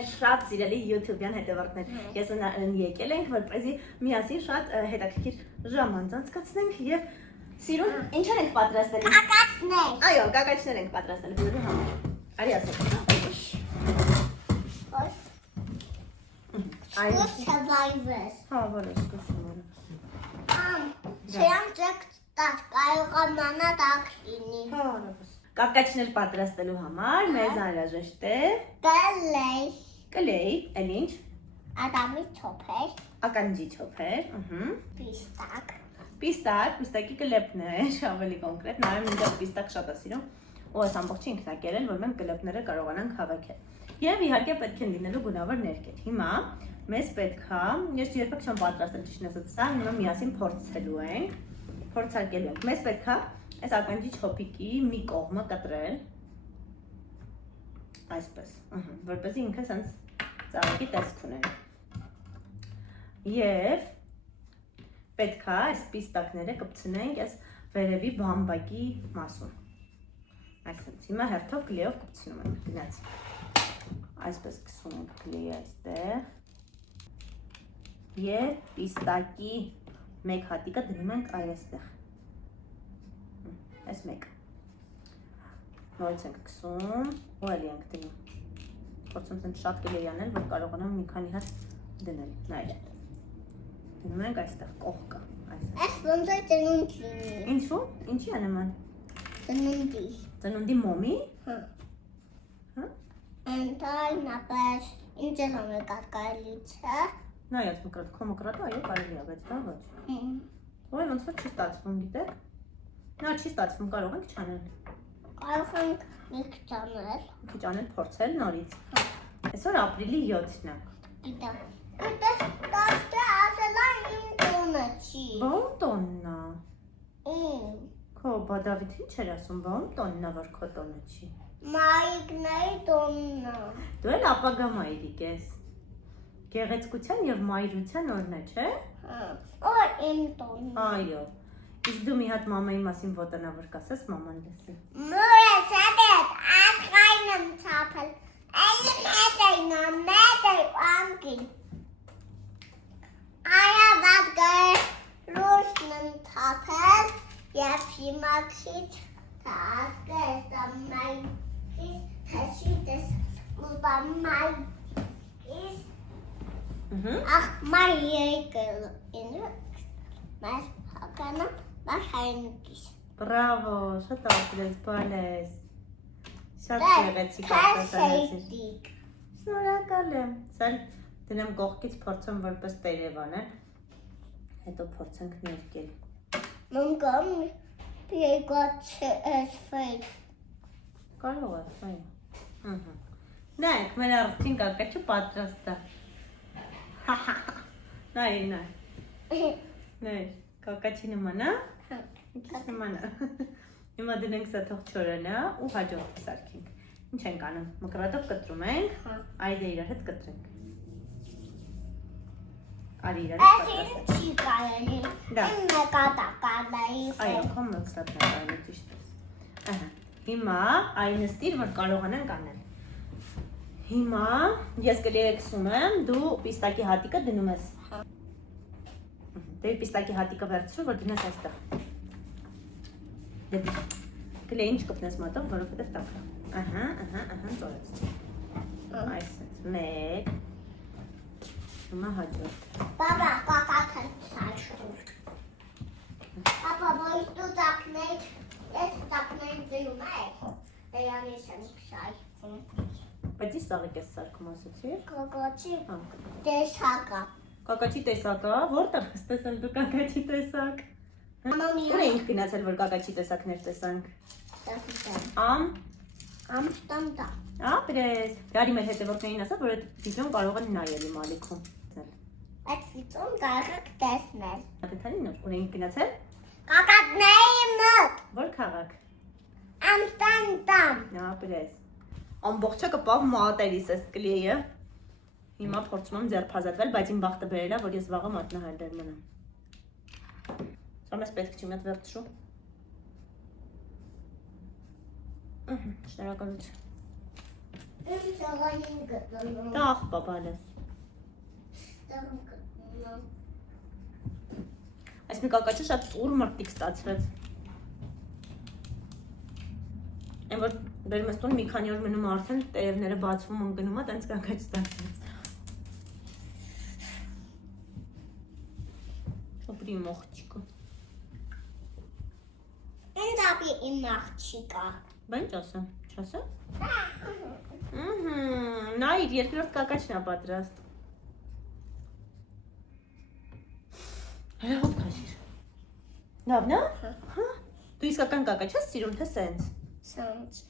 մեր շատ սիրելի YouTube-յան հետևորդներ։ Ես եկել ենք, որպեսզի միասին շատ հետաքրքիր ժամ անցկացնենք եւ սիրուն ինչեր ենք պատրաստել։ Կակացներ։ Այո, կակաչներ ենք պատրաստել բնելու համար։ Արի ասեք։ Այո, survivors։ Հա, որոշ կսում։ Սրանք դեռ կարողանա տակ լինի։ Հա, որոշ։ Կակաչներ պատրաստելու համար մեզ անհրաժեշտ է կլեյ, էլ ինչ։ Ադամի չոփեր, Ականջի չոփեր, պիստակ, պիստակի կլեպներ, ավելի կոնկրետ, նայեմ ինձ պիստակ շատ է սիրում, ու այս ամբողջը ինքն է կերել, որ մենք կլեպները կարողանանք հավաքել։ Եվ իհարկե պետք է լինելու գունավոր ներկեր։ Հիմա մեզ պետք է, ես երբեք չեմ պատրաստել ճիշտն ասած, սա հիմա միասին փորձելու ենք, փորձարկելու ենք։ Մեզ պետք է այս ականջի չոփիկի մի կողմը կտրել, այսպես, որպեսզի ինքը սենց ծաղիկի տեսք ունենա։ Եվ պետք է այս պիստակները կպցնենք այս վերևի բամբակի մասում։ Այսպես, հիմա հերթով կլեյով կպցնում ենք, գնաց։ Այսպես կսում ենք կլեյը այստեղ։ Եվ պիստակի մեկ հատիկը դնում ենք այստեղ։ Այս մեկը։ Նորից ենք կսում, ու էլի ենք դնում։ Փորձում ենք շատ կլեյ անել, որ կարողանամ մի քանի հատ դնել, նայեք։ Դնում ենք այստեղ կողքը, այսպես։ Այս ոնց է ծնունդ լինի։ Ինչու՞, ինչի է նման։ Ծնունդի։ Ծնունդի մոմի։ Հա։ Ընդհանրապես ինչ է համեկարգալից է։ Նայած մկրատ, քո մկրատը այո կարելի է, բայց դա ոչ։ Ոյ ոնց որ չի ստացվում, գիտեք։ Նա չի ստացվում, կարող ենք չանել։ Կարող ենք մի քիչ անել։ Մի քիչ անել փորձել նորից։ Այսօր ապրիլի 7-ն է։ Գիտեմ։ Գիտես, դաշտը ասելա իմ տոնը չի։ Ո՞մ տոնն է։ Իմ։ Քո բա Դավիթ ինչ էր ասում, ո՞մ տոնն է, որ քո տոնը չի։ Մայիկների տոնն է։ Դու էլ ապագա մայրիկ ես։ Գեղեցկության եւ մայրության օրն է, չէ։ Հա։ Օ իմ տոնն։ Այո։ Իսկ դու մի հատ մամայի մասին ոտանավոր կասես, մաման լսի։ Մուրը սադետ, ախայն եմ ծապել։ Այլ մետր անկին։ Այա բատգար ռոշն եմ ծապել և հիմա քիչ թասկես ամայ քիչ հաշիտես ուբամայ իս ախ մայ եկել ինը մայր հականա մայր հայնկիս Բրավո, շատ ապրես, բալես։ Շատ գեղեցիկ արտասանեցիր։ Շնորհակալ եմ։ Սա դնեմ կողքից փորձեմ որպես տերևան է։ Հետո փորձենք ներկել։ Մանգամ պիեգոց էս ֆեյք։ Կարող է, այո։ Նայեք, մեր արդին կակաչը պատրաստ է։ Նայ, նայ։ Նայ, կակաչի նման է։ Ինչ նման է։ Հիմա դնենք սա թող չորանա ու հաջորդ սարքենք։ Ինչ ենք անում, մկրատով կտրում ենք, այդը իրար հետ կտրենք։ Արի իրար հետ պատրաստենք։ Չի կարելի։ Դա։ Իմ նկատակալայի Այո, կոմնոքսատն է կարելի ճիշտ ես։ Ահա, հիմա այն նստիր, որ կարողանանք անել։ Հիմա ես կլերեքսում եմ, դու պիստակի հատիկը դնում ես։ Դե պիստակի հատիկը վերցրու, որ դնես այստեղ։ Դե կլե ինչ կպնես մատով, որովհետև տակ է։ Ահա, ծորեց։ Այսպես, մեկ։ Հիմա հաջորդ։ Բաբա, կակակը սաշտուր։ Պապա, ոչ դու տակներ, ես տակներ ձյում է, դերանիս եմ շայվում։ Բայց ի սաղիկ ես սարքում ասացի։ Կոկոչի տեսակա։ Կակաչի տեսակա, որտեղ ես տեսել դու կակաչի տեսակ։ Ուր էինք գնացել, որ կակաչի տեսակներ տեսանք։ Ամստամտա։ Ապրես։ Դարի մեր հետևորդներին ասա, որ այդ վիդեոն կարող են նայել իմ ալիքում։ Այդ վիդեոն կարող եք տեսնել։ Ատենթանի նոր, ուր էինք գնացել։ Կակակների մոտ։ Որ քաղաք։ Ամստամտամ։ Ապրես։ Ամբողջը կպավ մատերիս էս կլեյը։ Հիմա փորձում եմ ձերբազատվել, բայց իմ բախտը բերել է, որ ես վաղը մատնահարդեր մնամ։ Սա մեզ պետք չի մեծ վերցրու։ Շնորհակալություն։ Ստեղային գտնում։ Դա աղբա բալես։ Ստեղ գտնում։ Այս մի կակաչը շատ ուր մրտիկ ստացվեց։ Այն որ բերում ես տուն մի քանի օր մնում արդեն տերևները բացվում ընկնում է, տենց կակաչ ստացվեց։ Ապրի մոխչիկը։ Ինձ ապի իմ աղջիկա։ Բա ինչ ասեմ, չասեմ։ Նայր, երկրորդ կակաչն է պատրաստ։ Հələ հոտ քաշիր։ Լավն է։ Հա։ Դու իսկական կակաչ ես սիրում, թե սենց։ Սենց։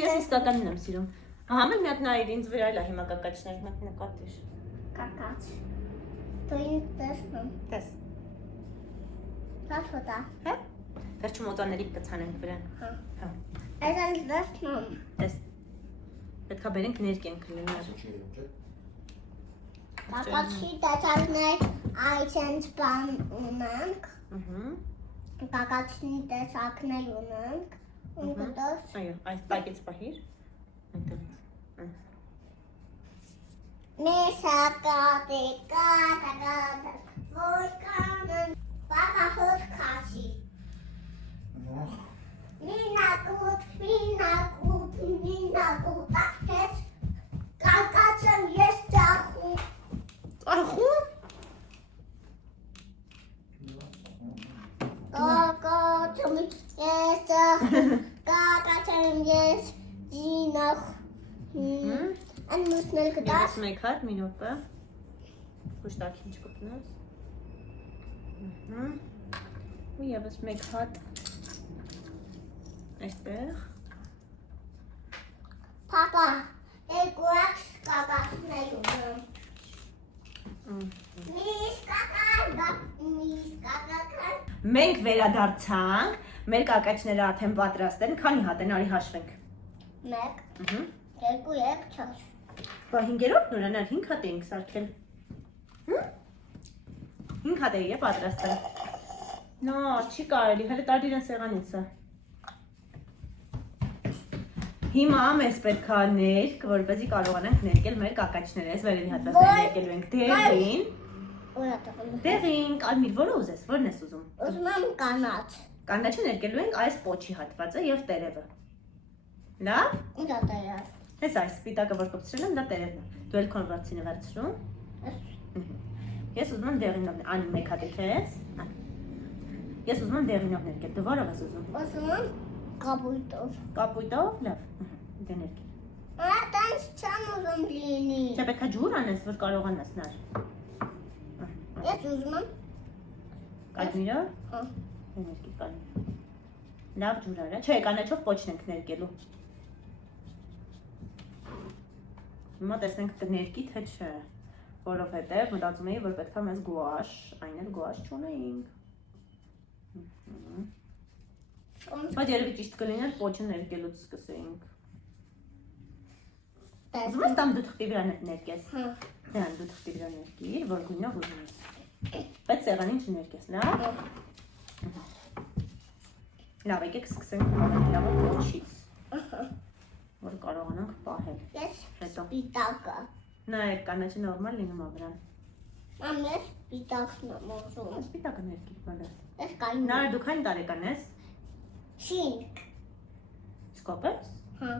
Ես իսկականին եմ սիրում։ Ահա մենք մի հատ նայր ինձ վրա էլ է հիմա կակաչներ, մենք նկատիր։ Կակաչ։ Դու ինձ տեսնում։ Տես։ Լավ հոտա։ Հա։ Վերջում օտաների կցանենք վրան։ Հա։ Հա։ Այս ինձ տեսնում։ Տես։ Պետքա բերենք ներկենք լիներ։ Կակաչի տեսակներ այսենց բան ունենք։ Կակաչի տեսակներ ունենք։ Ունկտոս։ Այո, այս տակից պահիր։ Մեսակատե կատակատ որկանն բաբա հոտ քաշի։ Մինակուտ, ես կակաչեմ ես ճախում։ Արխում։ Կակաչեմ ես ճախում, կակաչեմ ես ջինախ։ Այն մուսնել կդաս։ Ես մեկ հատ մի րոպե։ Կուշտակ ինչ կպնես։ Ու եւս մեկ հատ այստեղ։ Պապա, երկու ակս կակաչներ ունեմ։ Միս կակական։ Մենք վերադարձանք, մեր կակաչները արդեն պատրաստ են, քանի հատ են, արի հաշվենք։ 1, 2, 3, 4։ Բա 5-րդն ուրանար 5 հատ էինք սարքել։ 5 հատ է պատրաստել։ Նա, չի կարելի, հələ տարդիր են սեղանից է։ Հիմա մեզ պետք է ներք, որպեսզի կարողանանք ներկել մեր կակաչները, այս վերևի հատվածները ներկելու ենք դեղին։ Ուրա տղում։ Դեղին, Ալմիր, որը ուզես, որն ես ուզում։ Ուզում եմ կանաչ։ Կանաչը ներկելու ենք այս պոչի հատվածը եւ տերևը։ Լավ։ Ինձ տերև։ Հես այս սպիտակը որ կպցրել եմ, դա տերևն է։ Դու էլ կոնվերցինը վերցրու։ Ես ուզում եմ դեղինով, անի մեկ հատ քեզ։ Ես ուզում եմ դեղինով ներկել, դու որով ես ուզում։ Ուզում եմ կապույտով։ Կապույտով, լավ։ Դե ներկել։ Տենց չեմ ուզում լինի։ Չէ, պետք է ջուր անես, որ կարողանաս նար։ Ես ուզում եմ։ Կալմիրով։ Հա։ Ներկել կալմիր։ Լավ ջուր արա։ Չէ, կանաչով պոչն ենք ներկելու։ Հիմա տեսնենք կներկի թե չէ, որովհետև մտածում էի, որ պետք է մեզ գուաշ, այն էլ գուաշ չունեինք։ Բայց երևի ճիշտ կլիներ պոչը ներկելուց սկսեինք։ Ուզում ես տամ դու թղթի վրա ներկես։ Դրան դու թղթի վրա ներկիր, որ գույնով ուզում ես։ Բայց սեղանին չներկես, լավ։ Լավ, եկեք սկսենք լավը պոչից, որ կարողանանք պահել։ Ես սպիտակը։ Նայեք, կանաչը նորմալ լինում է վրան։ Մամ, ես սպիտակն եմ ուզում։ Սպիտակը ներկիր բալես։ Ես կային։ Նար դու քանի տարեկան ես։ 5։ Սկոպես։ Հա։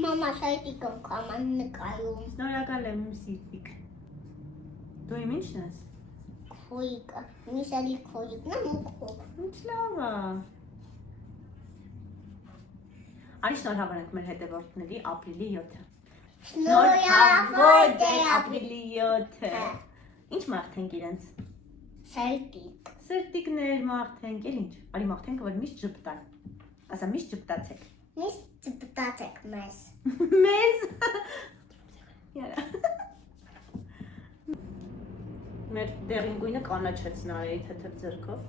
Մամա շայտիկը կաման նկայում։ Շնորհակալ եմ իմ սիրտիկ։ Դու իմ ինչն ես։ Քոյիկը։ Միսալի քոյիկն եմ ու քոյ։ Ինչ լավ է։ Արի շնորհավոր ենք մեր հետևորդների ապրիլի 7-ը։ Շնորհավոր դե ապրիլի 7-ը։ Ինչ մաղթենք իրենց։ Շայտիկ։ Սրտիկներ մաղթենք, էլ ինչ։ Արի մաղթենք, որ միշտ ժպտան։ Ասա միշտ ժպտացեք։ Միշտ ճպտացեք մեզ։ Մեզ։ Յարա։ Մեր դեղին գույնը կանաչեց նարերի թեթև ձեռքով,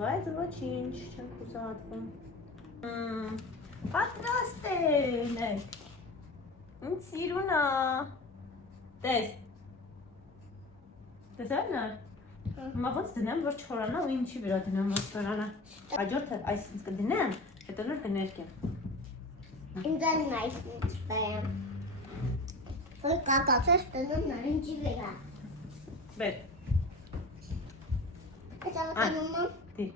բայց ոչինչ, չենք հուսահատվում։ Պատրաստ են։ Ինչ սիրուն է։ Տես։ Տեսա՞ր նա։ Հիմա ոնց դնեմ, որ չխորանա ու ինչի վրա դնեմ, որ չխորանա։ Հաջորդը այս ինձ կդնեմ, հետո նոր կներկեմ։ Ինձ էլ նայս ինչ բերեմ։ Որ կակացես տնում նարինջի վերա։ Բեր։ Այդ ալականում եմ Դի։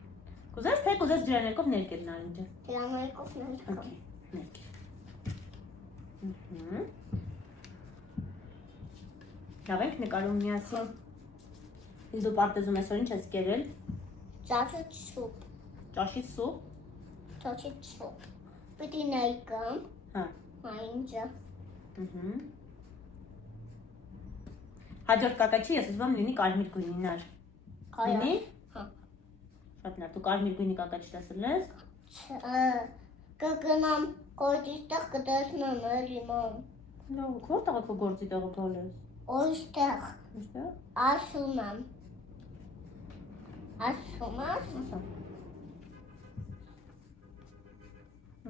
Կուզես թե կուզես ջրաներկով ներկել նարինջը։ դրաներկով ներկա։ Okay, ներկել։ Լավ ենք նկարում միասին։ Ինձ դու պարտեզում ես որ ինչ ես կերել։ Ծածը չուպ, Ճաշի սուպ։ ծածի չուպ։ Պիտի ներկամ, Հա։ նարինջը։ Հաջորդ կակաչի ես ուզում եմ լինի կարմիր գույնինար։ Լինի։ Հա։ Շատ լավ, դու կարմիր գույնի կակաչի տեսել ես։ Կգնամ կոճիստեղ կտեսնեմ էլի մամ։ Լավ, որտեղ է քո գործի տեղը գալես։ Ոստեղ Ինչտեղ։ ասում եմ։ Ասում ես։ Ասա։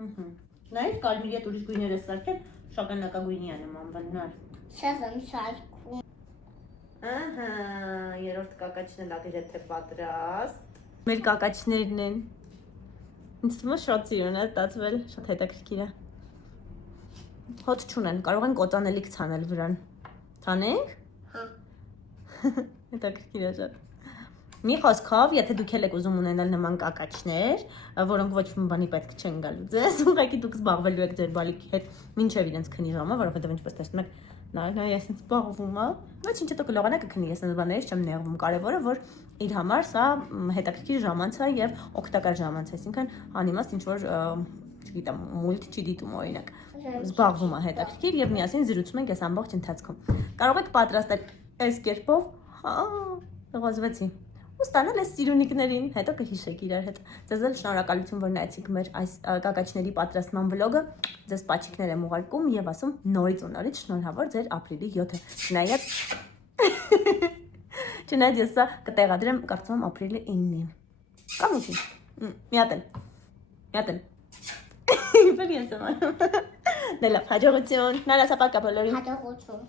Նայեք կարմիրի հետ ուրիշ գույներ ես սարքել, շագանակագույնի է նման բնար։ Սև եմ սարքում։ Ահա, երրորդ կակաչն էլ ագրեթե պատրաստ։ Մեր կակաչներն են։ Ինձ թվում է շատ սիրուն է ստացվել, շատ հետաքրքիր է։ Հոտ չունեն, կարող են կոծանելիք ցանել վրան։ Ցանենք։ Հա։ Հետաքրքիր է շատ։ Մի խոսքով, եթե դուք եք ուզում ունենալ նման կակաչներ, որոնք ոչ մի բանի պետք չեն գալու ձեզ, ուղղակի դուք զբաղվելու եք ձեր բալիկի հետ մինչև իրենց քնի ժամը, որովհետև ինչպես տեսնում եք, նա ես ինձ զբաղվում եմ, բայց ինչ հետո կլողանա կքնի, ես այս բաներից չեմ նեղվում, կարևորը որ իր համար սա հետաքրքիր ժամանց է եւ օգտակար ժամանց է, այսինքն անիմաստ ինչ որ, չգիտեմ, մուլտ չի դիտում օրինակ, զբաղվում է հետաքրքիր եւ միասին զրուցում ենք այս ամբողջ ընթացքում։ Կարող եք պատրաստել այս կերպով, լողացվեցի։ Ու ստանալ այս սիրունիկներին, հետո կհիշեք իրար հետ։ Ձեզ էլ շնորհակալություն, որ նայեցիք մեր այս կակաչների պատրաստման վլոգը։ Ձեզ պաչիկներ եմ ուղարկում եւ ասում նորից ու նորից շնորհավոր ձեր ապրիլի 7-ը։ Չնայած ես սա կտեղադրեմ, կարծում եմ ապրիլի 9-ին։ Կամ ինչի։ Մի հատ էլ։ Իբր ես եմ անում։ Դե լավ, հաջողություն։ Նարասապակա բոլորին։ Հաջողություն։